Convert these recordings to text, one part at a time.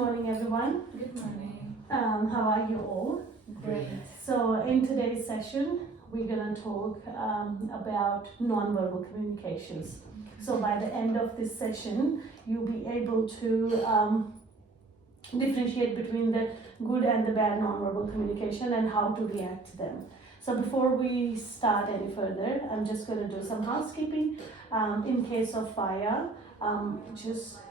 morning, everyone. Good morning. How are you all? Great. So, in today's session, we're going to talk about nonverbal communications. So, by the end of this session, you'll be able to differentiate between the good and the bad nonverbal communication and how to react to them. So, before we start any further, I'm just going to do some housekeeping. In case of fire,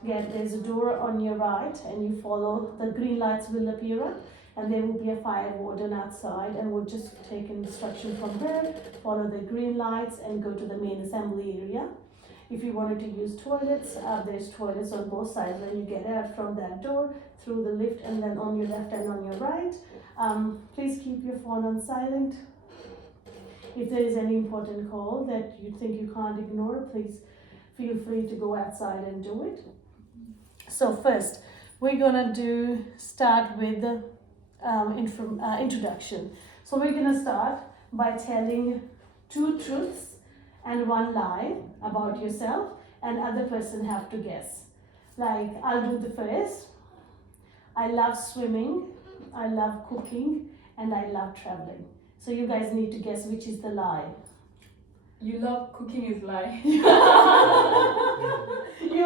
there's a door on your right and you follow, the green lights will appear and there will be a fire warden outside, and we'll just take instruction from her, follow the green lights and go to the main assembly area. If you wanted to use toilets, there's toilets on both sides when you get out from that door, through the lift, and then on your left and on your right. Please keep your phone on silent. If there is any important call that you think you can't ignore, please feel free to go outside and do it. So first, we're gonna start with the introduction. So we're gonna start by telling 2 truths and 1 lie about yourself, and other person have to guess. Like, I'll do the first. I love swimming, I love cooking, and I love traveling. So you guys need to guess which is the lie. You love cooking is lie. You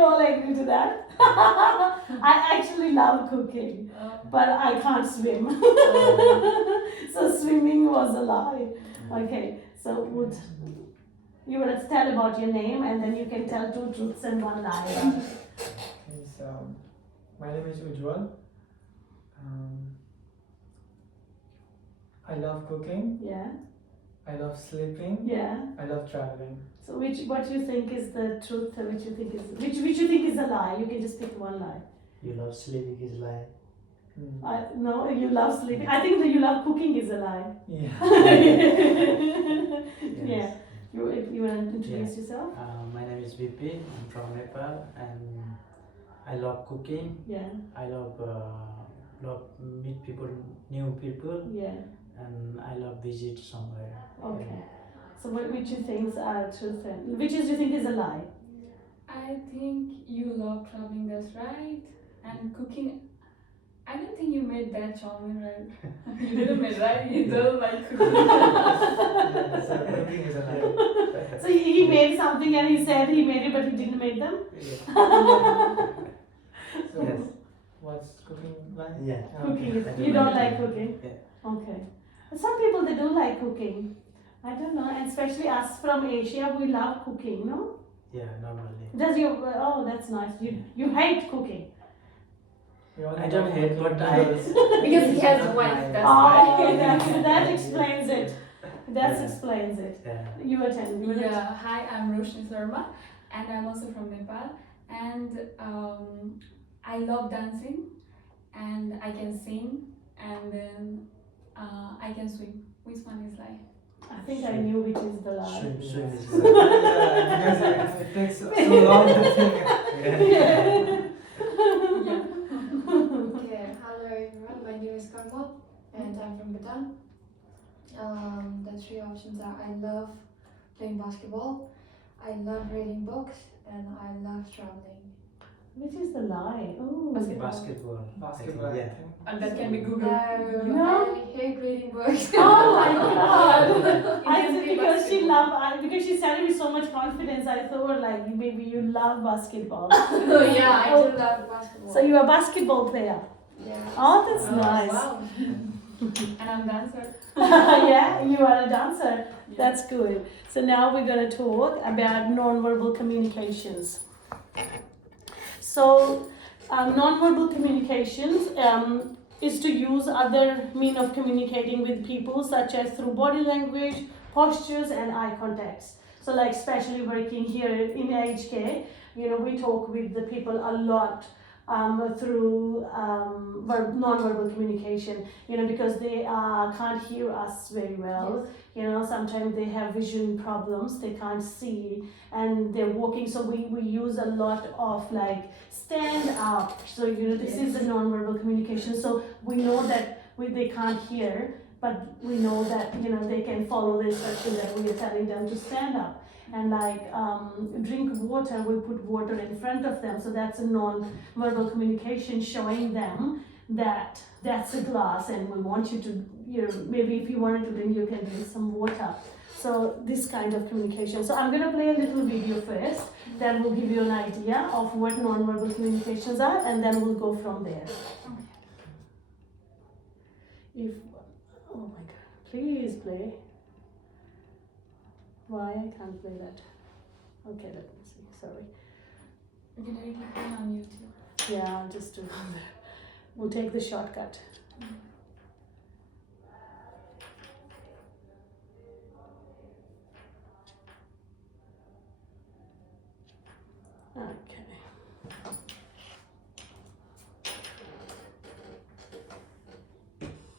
all agree to that? I actually love cooking, but I can't swim. So swimming was a lie. Okay, so you want to tell about your name, and then you can tell 2 truths and 1 lie about it. Okay, so my name is Ujjwal. I love cooking. Yeah, I love sleeping. yeah. I love traveling. So what you think is the truth, and which you think is a lie? You can just pick 1 lie. You love sleeping is lie. No, you love sleeping. I think that you love cooking is a lie. Yeah. Yeah. You want to introduce yourself? My name is VP. I'm from Nepal, and I love cooking. Yeah, I love meet people, new people, yeah. and I love visit somewhere. Okay. So which you think are truth and which you think is a lie? I think you love traveling, that's right. And cooking, I don't think you made that chow-mein right. You didn't make right? You don't like cooking. So cooking is a lie. So he made something and he said he made it, but he didn't make them. So Yes. what's cooking like? Yeah. Cooking. I You don't like like it. cooking. Yeah. Okay. But some people they do like cooking. I don't know, and especially us from Asia, we love cooking. No? Yeah, normally. Does your oh that's nice. You hate cooking. We all I love don't hate, cooking but because Because he has a Not wife, my- that's Oh, why. that explains it. That Yeah. explains it. Yeah. You were telling me. Yeah, hi, I'm Roshni Sharma, and I'm also from Nepal. And I love dancing, and I can sing, and then I can swim. Which one is lie? I think I knew which is the lie. Swim is because it takes so long to think. Yeah. Okay, hello everyone, my name is Karma and I'm from Bhutan. The 3 options are I love playing basketball, I love reading books, and I love traveling. Which is the lie? Oh. Basketball. Basketball, I Yeah. think. And that can be Google. No. I hate reading books. Oh my god! I It said can be because she said it with so much confidence. I thought like maybe you love basketball. Oh yeah, I do love basketball. So you're a basketball player. Yeah. Oh, that's Oh, nice. Wow. And I'm dancer. Yeah, you are a dancer. That's good. So now we're gonna talk about nonverbal communications. So, nonverbal communications is to use other mean of communicating with people, such as through body language, postures, and eye contacts. So, like especially working here in HK, we talk with the people a lot through non-verbal communication, because they can't hear us very well. Sometimes they have vision problems, they can't see, and they're walking, so we use a lot of like stand up. So this is the non-verbal communication. So we know that they can't hear, but we know that they can follow the instruction that we are telling them to stand up. and like drink water, we put water in front of them, so that's a non-verbal communication showing them that that's a glass and we want you to, maybe if you wanted to drink, you can drink some water. So this kind of communication. So I'm going to play a little video first that will give you an idea of what non-verbal communications are, and then we'll go from there. Oh my God, please play. Why I can't play that? Okay, let me see, sorry. You can directly put it on YouTube. Yeah, I'll just do it. We'll take the shortcut. Okay.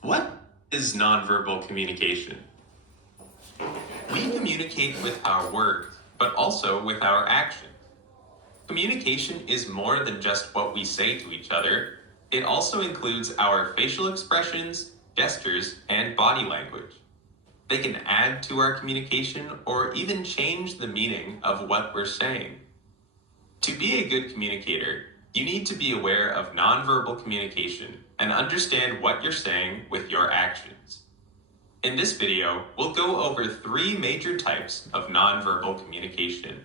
What is nonverbal communication? We communicate with our words, but also with our actions. Communication is more than just what we say to each other. It also includes our facial expressions, gestures, and body language. They can add to our communication or even change the meaning of what we're saying. To be a good communicator, you need to be aware of nonverbal communication and understand what you're saying with your actions. In this video, we'll go over 3 major types of nonverbal communication.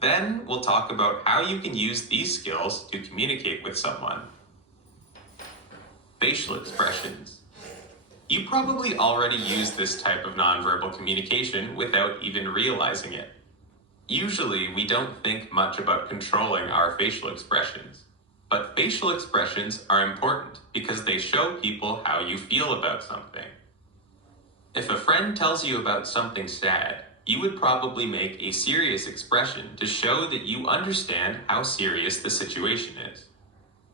Then we'll talk about how you can use these skills to communicate with someone. Facial expressions. You probably already use this type of nonverbal communication without even realizing it. Usually, we don't think much about controlling our facial expressions, but facial expressions are important because they show people how you feel about something. If a friend tells you about something sad, you would probably make a serious expression to show that you understand how serious the situation is.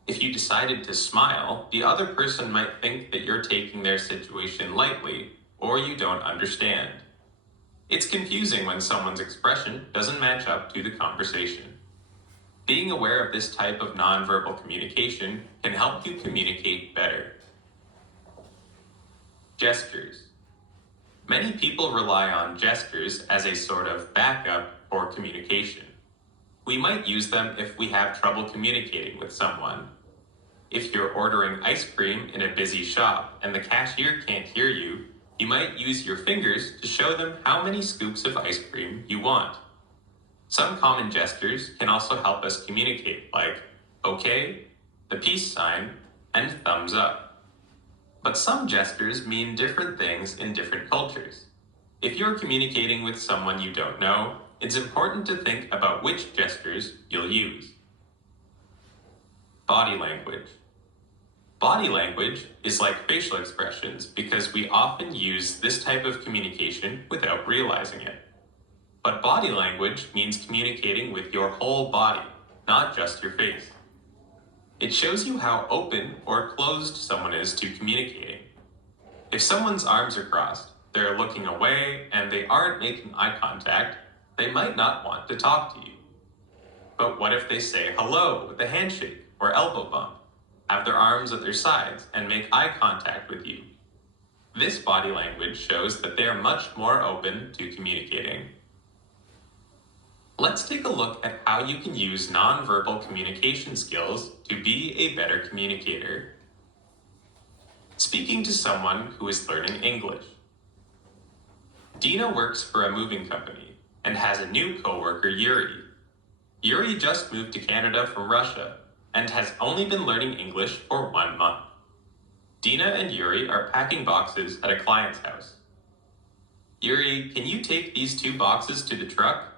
If you decided to smile, the other person might think that you're taking their situation lightly, or you don't understand. It's confusing when someone's expression doesn't match up to the conversation. Being aware of this type of nonverbal communication can help you communicate better. Gestures. Many people rely on gestures as a sort of backup for communication. We might use them if we have trouble communicating with someone. If you're ordering ice cream in a busy shop and the cashier can't hear you, you might use your fingers to show them how many scoops of ice cream you want. Some common gestures can also help us communicate, like okay, the peace sign, and thumbs up. But some gestures mean different things in different cultures. If you're communicating with someone you don't know, it's important to think about which gestures you'll use. Body language. Body language is like facial expressions because we often use this type of communication without realizing it. But body language means communicating with your whole body, not just your face. It shows you how open or closed someone is to communicating. If someone's arms are crossed, they're looking away, and they aren't making eye contact, they might not want to talk to you. But what if they say hello with a handshake or elbow bump, have their arms at their sides, and make eye contact with you? This body language shows that they are much more open to communicating. Let's take a look at how you can use nonverbal communication skills to be a better communicator. Speaking to someone who is learning English. Dina works for a moving company and has a new coworker, Yuri. Yuri just moved to Canada from Russia and has only been learning English for 1 month. Dina and Yuri are packing boxes at a client's house. Yuri, can you take these 2 boxes to the truck?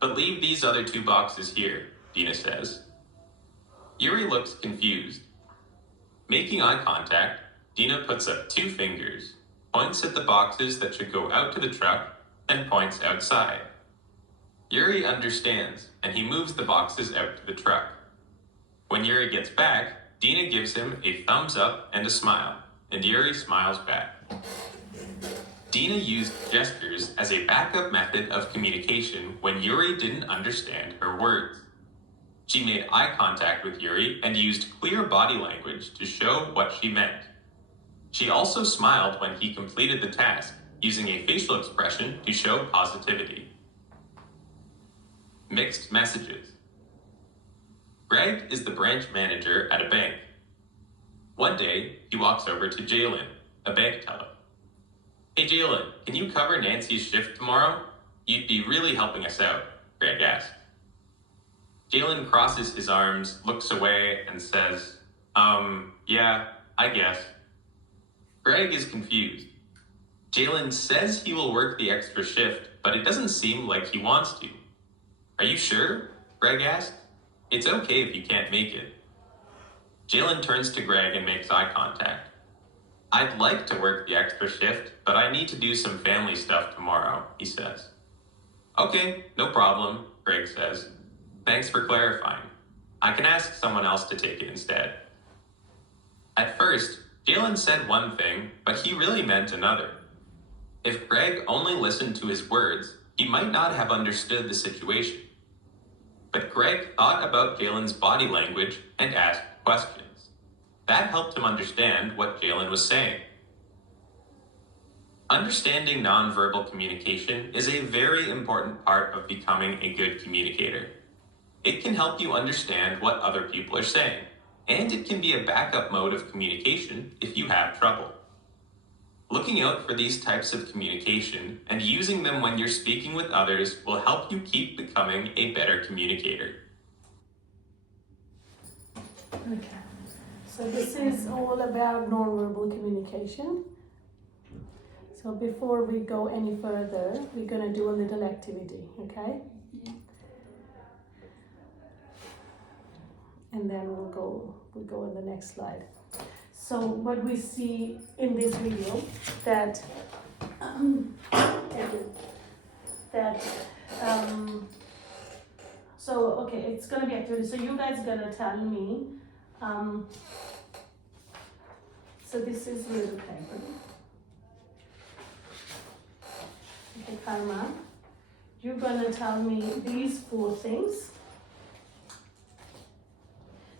But leave these other 2 boxes here, Dina says. Yuri looks confused. Making eye contact, Dina puts up 2 fingers, points at the boxes that should go out to the truck, and points outside. Yuri understands, and he moves the boxes out to the truck. When Yuri gets back, Dina gives him a thumbs up and a smile, and Yuri smiles back. Dina used gestures as a backup method of communication when Yuri didn't understand her words. She made eye contact with Yuri and used clear body language to show what she meant. She also smiled when he completed the task, using a facial expression to show positivity. mixed messages. Greg is the branch manager at a bank. One day, he walks over to Jalen, a bank teller. Hey Jalen, can you cover Nancy's shift tomorrow? You'd be really helping us out, Greg asks. Jalen crosses his arms, looks away, and says, yeah, I guess. Greg is confused. Jalen says he will work the extra shift, but it doesn't seem like he wants to. Are you sure? Greg asks. It's okay if you can't make it. Jalen turns to Greg and makes eye contact. I'd like to work the extra shift, but I need to do some family stuff tomorrow, he says. Okay, no problem, Greg says. Thanks for clarifying. I can ask someone else to take it instead. At first, Jalen said one thing, but he really meant another. If Greg only listened to his words, he might not have understood the situation. But Greg thought about Jalen's body language and asked questions. That helped him understand what Jalen was saying. Understanding nonverbal communication is a very important part of becoming a good communicator. It can help you understand what other people are saying, and it can be a backup mode of communication if you have trouble. Looking out for these types of communication and using them when you're speaking with others will help you keep becoming a better communicator. Okay. So this is all about nonverbal communication. So before we go any further, we're going to do a little activity, okay? Yeah. And then we'll go on the next slide. So what we see in this video that so okay, it's gonna be activity. So you guys gonna tell me. So this is a little paper. Okay, Karma, you're gonna tell me these 4 things.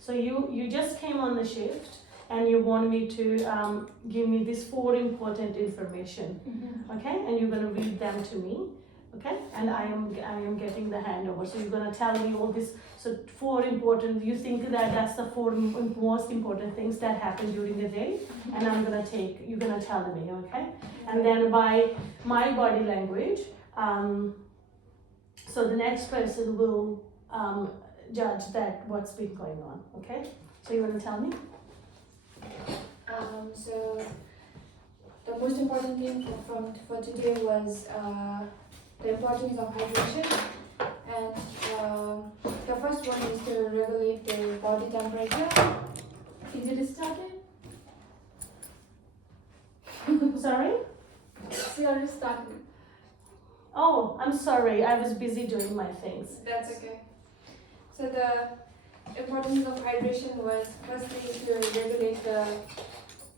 So you just came on the shift and you want me to give me these 4 important information, okay? And you're gonna read them to me, okay? And I am getting the handover. So you're gonna tell me all this. So 4 important. You think that that's the 4 most important things that happen during the day, and you're gonna tell me, okay? And then by my body language, so the next person will judge that what's been going on, okay? So you want to tell me? So the most important thing for today was the importance of hydration, and the first one is to regulate the body temperature. Is it started? Sorry? We already started. Oh, I'm sorry. I was busy doing my things. That's okay. So the importance of hydration was firstly to regulate the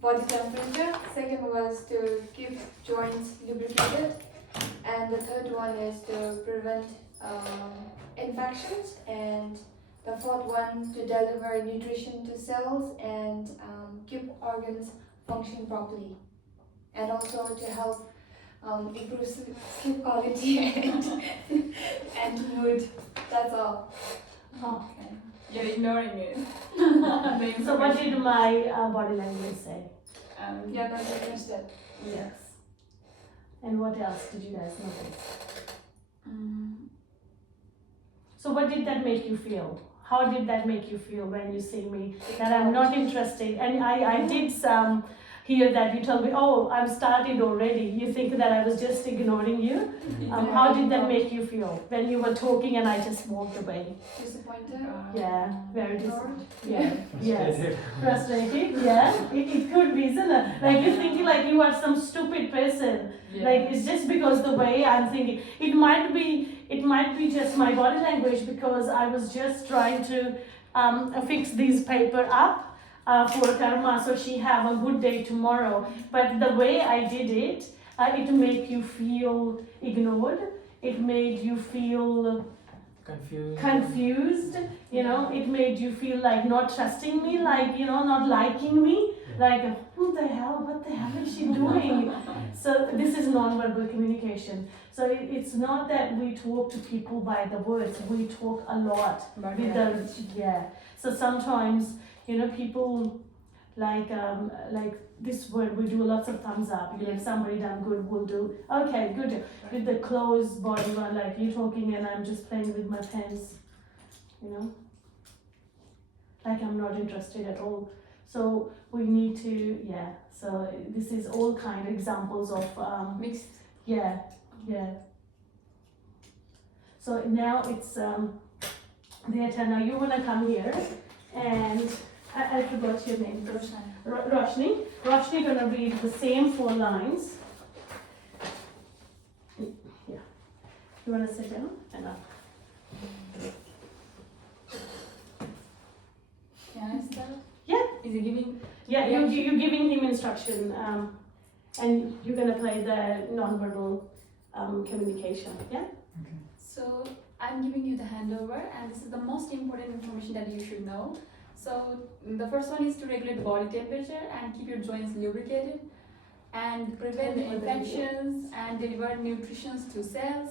body temperature, second was to keep joints lubricated, and the third one is to prevent infections, and the fourth one to deliver nutrition to cells and keep organs function properly, and also to help improve sleep quality and mood. That's all. Oh. Okay. You're ignoring it. So what did my body language say? You're not interested. Yes. And what else did you guys notice? So what did that make you feel? How did that make you feel when you see me that I'm not interested? And I did hear that you told me, oh, I'm started already. You think that I was just ignoring you? How did that make you feel when you were talking and I just walked away? Disappointed? Yeah, very disappointed. Ignored? Yeah, yes. Frustrated, yeah. It could be, isn't it? Like you're thinking like you are some stupid person. Yeah. Like it's just because the way I'm thinking. It might be just my body language because I was just trying to fix this paper up for Karma so she have a good day tomorrow. But the way I did it, it made you feel ignored. It made you feel confused, you know. It made you feel like not trusting me, like, you know, not liking me. like, what the hell is she doing? So this is non-verbal communication. So it's not that we talk to people by the words, we talk a lot with the, yeah. So sometimes, people like this word, we do lots of thumbs up. If somebody done good, we'll do, okay, good. With the closed body one, like you're talking and I'm just playing with my pens, like I'm not interested at all. So we need to, so this is all kind of examples of, Mixed. yeah. So now it's their turn. Now you wanna come here, and I forgot your name. Roshni. Roshni gonna read the same 4 lines. Yeah. You wanna sit down? And up. Can I start? Yeah. Is he giving? Yeah, you're giving him instruction, and you're gonna play the non-verbal communication. Yeah. So I'm giving you the handover, and this is the most important information that you should know. So the first one is to regulate the body temperature and keep your joints lubricated, and prevent the infections and deliver nutrition to cells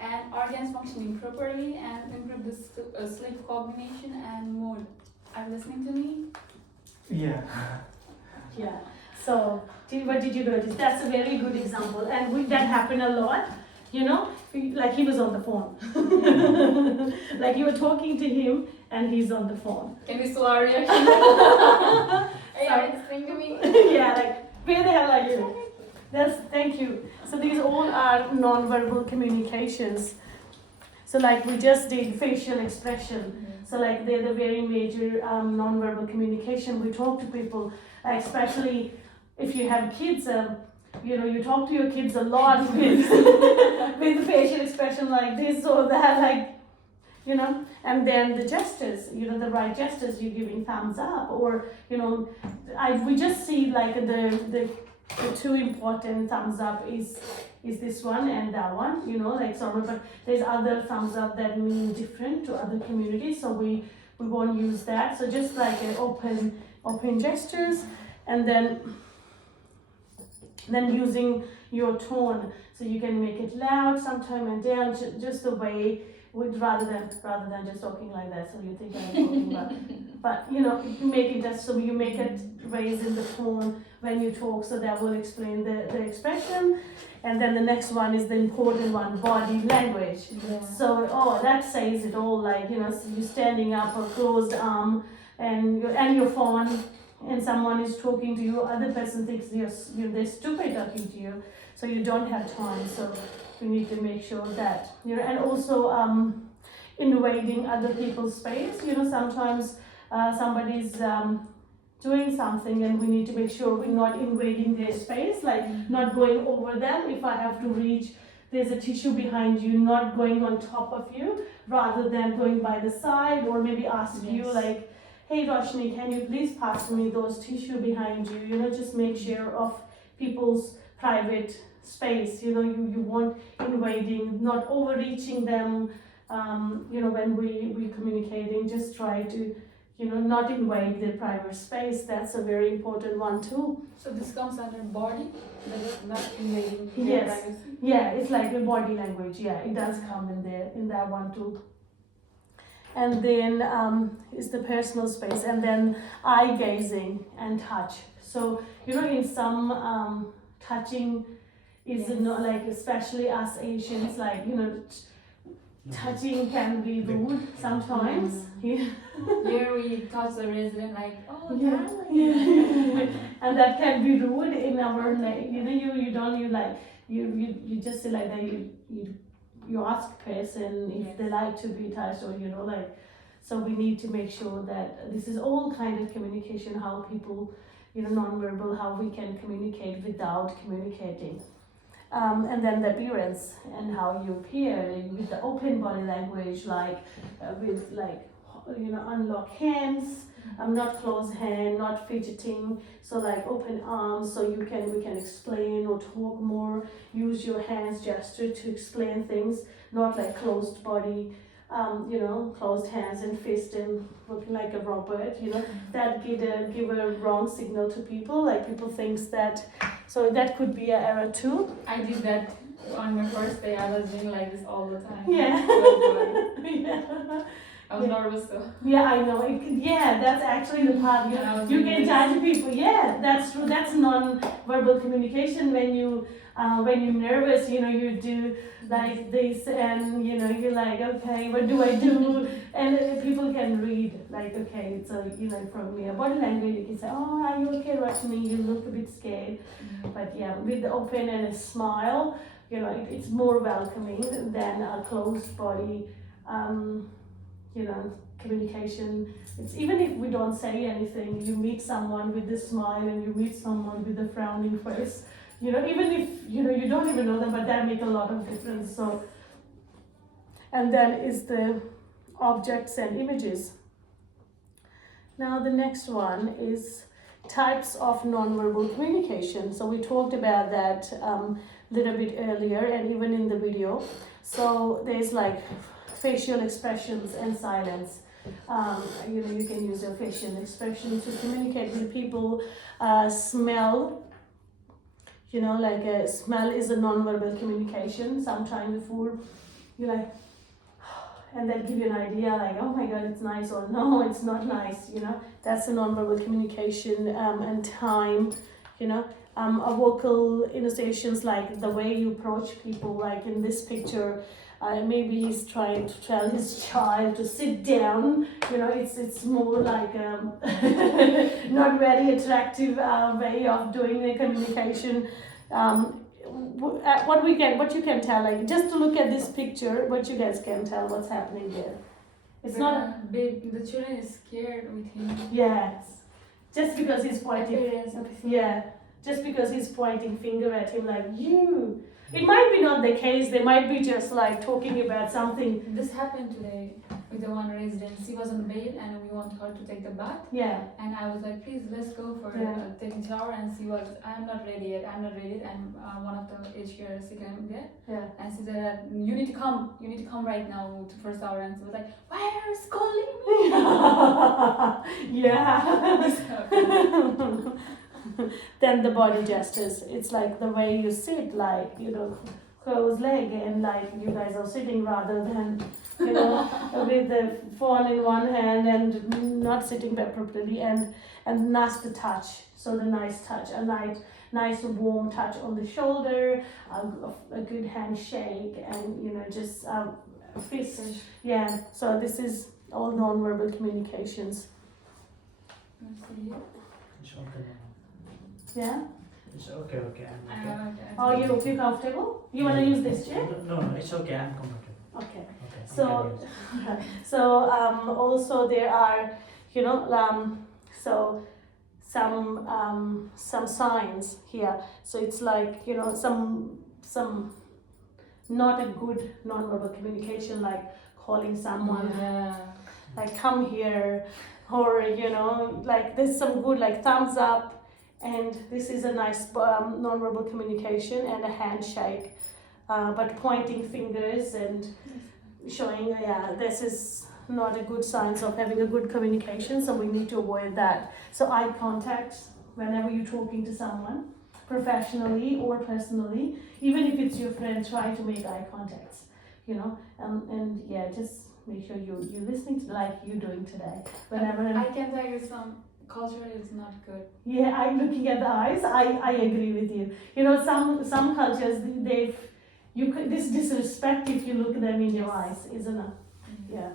and organs functioning properly, and improve the sleep cognition and mood. Are you listening to me? Yeah. Yeah. So, what did you notice? That's a very good example, and that happened a lot. Like he was on the phone. Like you were talking to him, and he's on the phone. Can we slow our reaction? Hey, are you listening to me? Yeah, like where the hell are you? Thank you. So these all are non-verbal communications. So like we just did facial expression. So like they're the very major non-verbal communication. We talk to people, especially if you have kids. You talk to your kids a lot with facial expression like this or that, and then the gestures, the right gestures, you're giving thumbs up, or we just see like the 2 important thumbs up is this one and that one, but there's other thumbs up that mean different to other communities, so we won't use that. So just like an open gestures, and then using your tone, so you can make it loud sometime and down, just the way rather than just talking like that. So you think I'm talking about, but you make it just so you make it raise in the tone when you talk, so that will explain the expression. And then the next one is the important one, body language. Yeah. So that says it all. Like so you're standing up, a closed arm, and your phone. And someone is talking to you, other person thinks they're stupid talking to you, so you don't have time. So you need to make sure that and also invading other people's space. Sometimes somebody's doing something, and we need to make sure we're not invading their space, like not going over them. If I have to reach, there's a tissue behind you, not going on top of you, rather than going by the side, or maybe ask you like, hey Roshni, can you please pass me those tissue behind you? Just make sure of people's private space. You want invading, not overreaching them. When we communicating, just try to, not invade their private space. That's a very important one too. So this comes under body, that is not invading their Yes. privacy. Yeah, it's like a body language. Yeah, it does come in there, in that one too. And then is the personal space, and then eye gazing and touch. So in some touching is not like, especially us Asians, like touching can be rude sometimes. Here we touch the resident like, oh, Yeah. darling. And that can be rude in our you just say like that, you ask person if they like to be touched, or so we need to make sure that this is all kind of communication, how people non-verbal, how we can communicate without communicating. And then the appearance and how you appear with the open body language, like with unlock hands, not closed hand, not fidgeting, so like open arms, so we can explain or talk more, use your hands gesture to explain things, not like closed body. closed hands and fist and looking like a robot, that give a wrong signal to people. Like people thinks that, so that could be an error too. I did that on my first day. I was doing like this all the time. Yeah. So Yeah. I was Yeah. nervous though. Yeah, I know. That's actually the part And I was you doing can this. judge people. Yeah, that's true. That's non-verbal communication. When you're nervous, you do like this, and you're like, okay, what do I do? And people can read like, okay, so from your body language, you can say, oh, are you okay, Rashmi? You look a bit scared. But yeah, with the open and a smile, it's more welcoming than a closed body. Communication. It's even if we don't say anything, you meet someone with a smile and you meet someone with a frowning face. Even if you don't even know them, but that make a lot of difference. So, and then is the objects and images. Now the next one is types of nonverbal communication. So we talked about that little bit earlier and even in the video. So there's like facial expressions and silence. You can use your facial expression to communicate with people. Smell, smell is a non-verbal communication. Sometimes the food, you like, and they'll give you an idea like, oh my God, it's nice, or no, it's not nice. That's a non-verbal communication. And time, a vocal enunciations, like the way you approach people, like in this picture. Maybe he's trying to tell his child to sit down. It's more like not very attractive way of doing the communication. What you can tell, like just to look at this picture, what you guys can tell what's happening there. It's not. The children is scared with him. Yes, just because he's pointing. Appearance of him. Yeah, just because he's pointing finger at him like you. It might be not the case. They might be just like talking about something. This happened today with the one resident. She was on the bed and we want her to take the bath. Yeah. And I was like, please, let's go for taking shower. And she was, I'm not ready yet. And one of the aged care came there. Yeah. And she said, you need to come right now for shower. And she was like, why are you scolding me? Yeah. Then the body gestures. It's like the way you sit, like closed leg, and like you guys are sitting rather than with the phone in one hand and not sitting back properly, and that's the touch. So the nice touch, a nice warm touch on the shoulder, a good handshake, and just a fist. Yeah. So this is all non-verbal communications. It's okay. Yeah. It's okay. I'm okay. Oh, you feel comfortable? You want to use this chair? No, it's okay. I'm comfortable. Okay. Okay. So, also there are, so some signs here. So it's like some not a good non-verbal communication, like calling someone, like come here, or like there's some good like thumbs up. And this is a nice non-verbal communication and a handshake, but pointing fingers and showing, this is not a good signs of having a good communication, so we need to avoid that. So eye contact, whenever you're talking to someone, professionally or personally, even if it's your friend, try to make eye contacts, just make sure you're listening to like you're doing today. Whenever I can tell you some culture is not good. Yeah, I'm looking at the eyes. I agree with you. Some cultures this disrespect if you look at them in your eyes, isn't it? Yeah.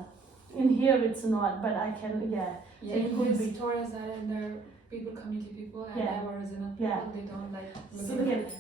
In here it's not, but I can. Yeah, it could be. Tourists and their community people, and Aboriginal people, they don't like.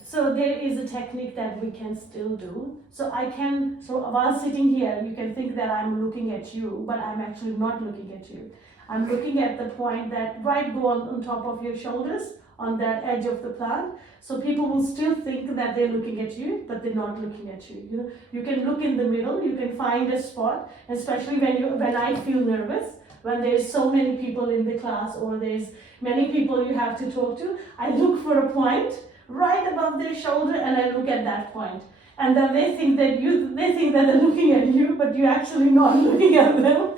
So there is a technique that we can still do. So while sitting here, you can think that I'm looking at you, but I'm actually not looking at you. I'm looking at the point that go on top of your shoulders, on that edge of the plant. So people will still think that they're looking at you, but they're not looking at you. You can look in the middle, you can find a spot, especially when I feel nervous, when there's so many people in the class or there's many people you have to talk to. I look for a point right above their shoulder and I look at that point. and then they think that they're looking at you, but you're actually not looking at them.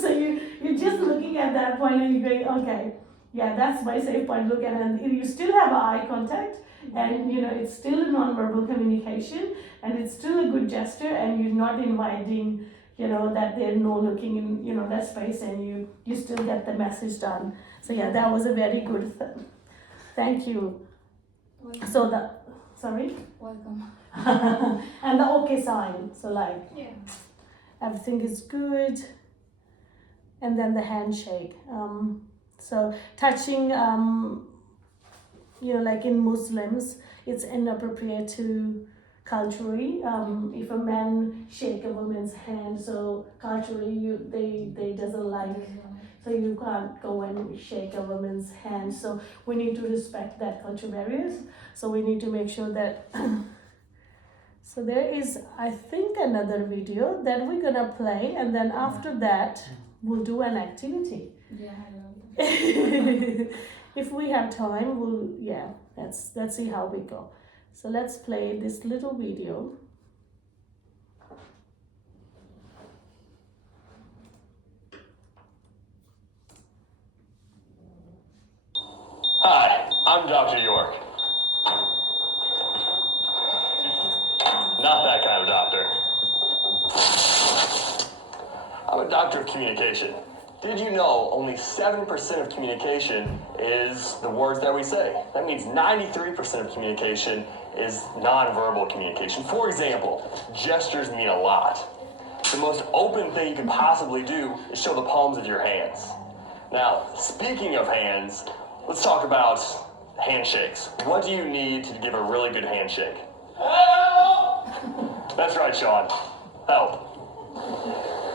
So you're just looking at that point and you're going, okay, yeah, that's my safe point. Look at it, and you still have eye contact, and it's still a non-verbal communication, and it's still a good gesture, and you're not inviting that they're no looking in that space, and you still get the message done. So yeah, that was a very good thank you. Welcome. So sorry. Welcome. And the okay sign, so like Yeah. everything is good, and then the handshake. So touching, like in Muslims, it's inappropriate to culturally. If a man shake a woman's hand, so culturally they doesn't like. So you can't go and shake a woman's hand. So we need to respect that culture barriers. So we need to make sure that. So there is, I think, another video that we're gonna play, and then after that, we'll do an activity. Yeah, I love it. If we have time, let's see how we go. So let's play this little video. Hi, I'm Dr. York. Not that kind of doctor. I'm a doctor of communication. Did you know only 7% of communication is the words that we say? That means 93% of communication is nonverbal communication. For example, gestures mean a lot. The most open thing you can possibly do is show the palms of your hands. Now, speaking of hands, let's talk about handshakes. What do you need to give a really good handshake? Help! That's right, Sean. Help.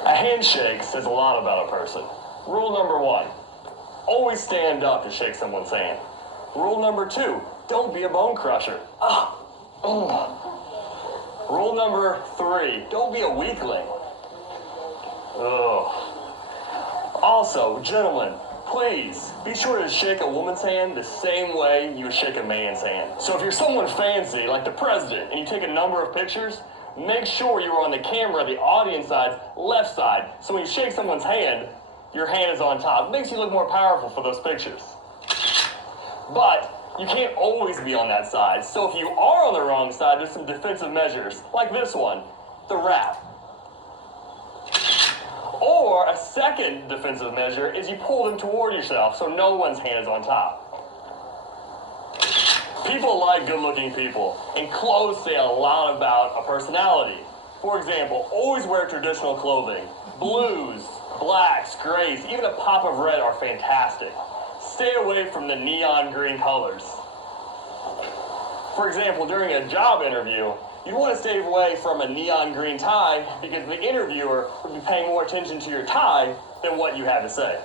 A handshake says a lot about a person. Rule number 1, always stand up to shake someone's hand. Rule number 2, don't be a bone crusher. Rule number 3, don't be a weakling. Ugh. Also, gentlemen, please be sure to shake a woman's hand the same way you would shake a man's hand. So if you're someone fancy, like the president, and you take a number of pictures, make sure you're on the camera, the audience side's left side. So when you shake someone's hand, your hand is on top. It makes you look more powerful for those pictures. But you can't always be on that side. So if you are on the wrong side, there's some defensive measures, like this one, the wrap. Or a second defensive measure is you pull them toward yourself so no one's hand is on top. People like good-looking people, and clothes say a lot about a personality. For example, always wear traditional clothing. Blues, blacks, grays, even a pop of red are fantastic. Stay away from the neon green colors. For example, during a job interview, you want to stay away from a neon green tie because the interviewer would be paying more attention to your tie than what you had to say.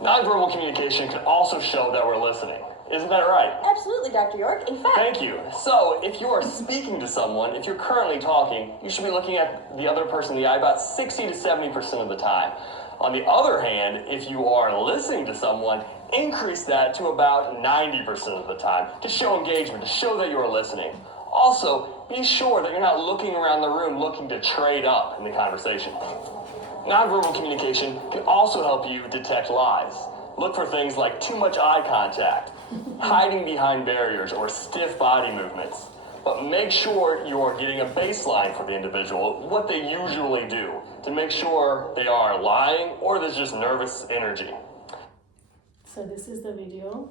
Nonverbal communication can also show that we're listening. Isn't that right? Absolutely, Dr. York. In fact, Thank you. So, if you are speaking to someone, if you're currently talking, you should be looking at the other person in the eye about 60 to 70% of the time. On the other hand, if you are listening to someone, increase that to about 90% of the time to show engagement, to show that you are listening. Also, be sure that you're not looking around the room looking to trade up in the conversation. Nonverbal communication can also help you detect lies. Look for things like too much eye contact, hiding behind barriers, or stiff body movements. But make sure you are getting a baseline for the individual, what they usually do, to make sure they are lying or there's just nervous energy. So this is the video.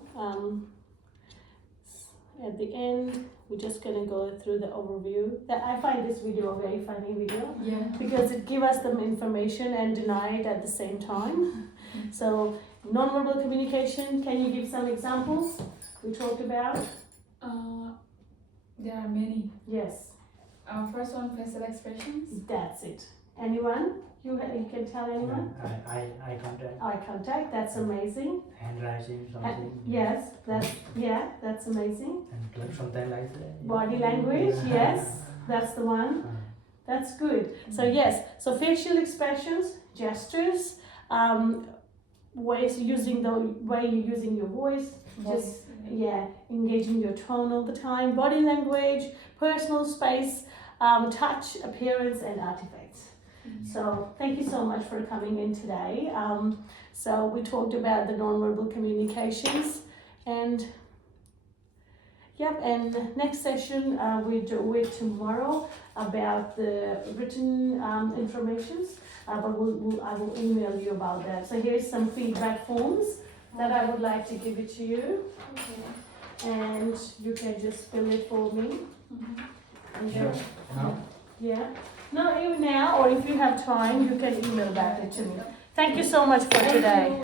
At the end, we're just gonna go through the overview. I find this video a very funny video Yeah. because it gives us the information and deny it at the same time. So nonverbal communication, can you give some examples we talked about? There are many. Yes, First one, facial expressions. that's it. Anyone? You can tell anyone? Eye contact, Eye contact, that's amazing. handwriting, something. Yes, that's amazing. And like something like that. Body language, yes, that's the one. That's good. So yes, so facial expressions, gestures, ways using the way you're using your voice, just engaging your tone all the time, body language, personal space, touch, appearance, and artifacts. So thank you so much for coming in today. So we talked about the nonverbal communications, and and next session we do it tomorrow about the written informations. But I will email you about that. So here's some feedback forms that I would like to give it to you, and you can just fill it for me. And then, no, even now, or if you have time, you can email back it to me. Thank you so much for today.